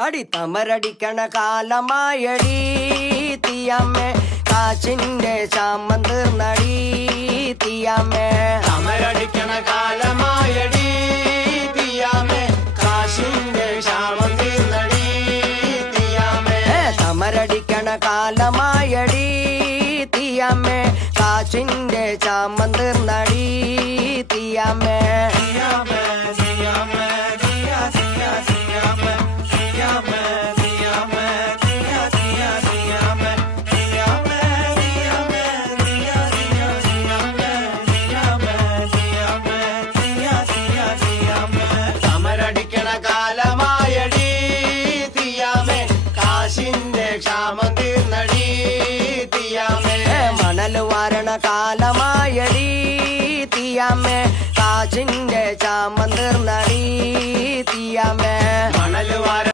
അടി തമരടിക്കണ കാലമായടി തീയമ്മേ കാശിന്റെ ശാമം തീർന്നടി തീയമ്മേ തമരടിക്കണ കാലമായടി തീയമ്മേ കാശിന്റെ ശാമം തീർന്നടി തീയമ്മേ തമരടിക്കണ കാലമായടി തീയമ്മേ കാശിന്റെ ശാമം തീർന്നടി തീയമ്മേ